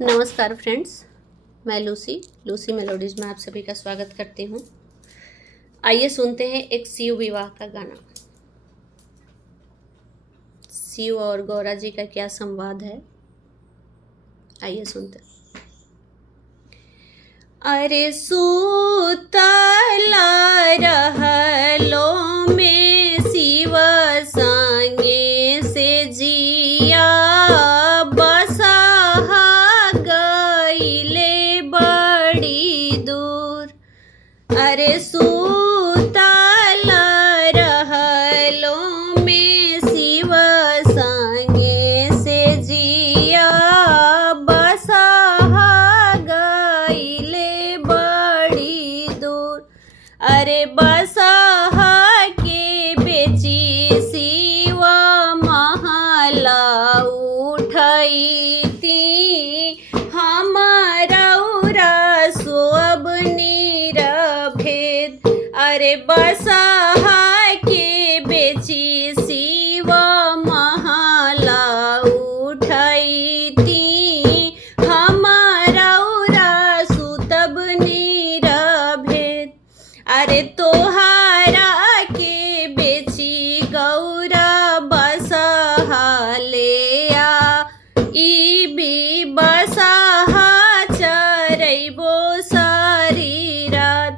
नमस्कार फ्रेंड्स, मैं लूसी मेलोडीज में आप सभी का स्वागत करती हूँ। आइए सुनते हैं एक शिव विवाह का गाना। शिव और गौरा जी का क्या संवाद है, आइए सुनते हैं। अरे सूतला रहलो में शिव संगे से जिया अरे सूतल रहलो में शिव संगे से जिया बसहा गईले बड़ी दूर। अरे बसहा के बेची शिव महला उठैती हमारा सोब अरे बसहा के बेची शिव महला उठैती हमारा सुतब निरभेद। अरे तोहारा के बेची गौरा बसहा ले आ ई भी बसहा चरैबो सारी रात।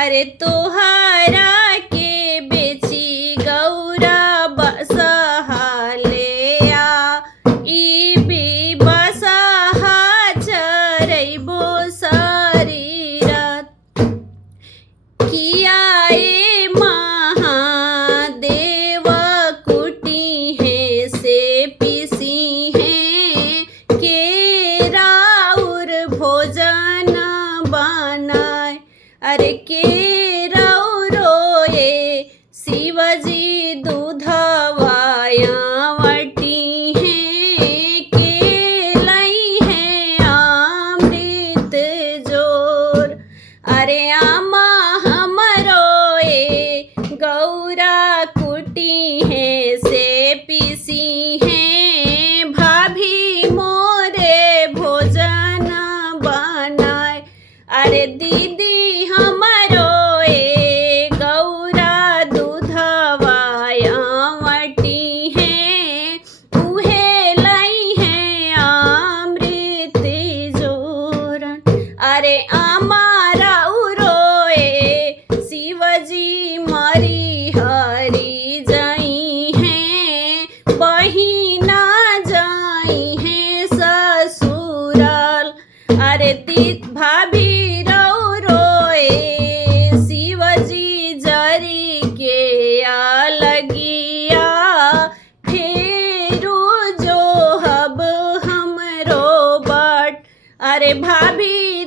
अरे तोहारा के बेची गौरा बसहा ले आ ई भी बसहा चरैबो सारी रात। किया ए महादेव कुटी है से पीसी है के राउर भोजन बनाए। अरे के शिवजी दूधवाया वटी है के लई है अमृत जोर। अरे आमा हमरो ए गौरा कुटी है से पीसी है भाभी मोरे भोजन बनाए। अरे दीदी हमरो ए गौरा दूधवाया वटी है उहे लई है अमृत जोरन। अरे आमारा उरोए शिवजी मरी हरी जाई है बहिना जाई है ससुराल। अरे तीत भाभी शिवजी जरी के लगिया फेरू जो हब हमरो बाट। अरे भाभी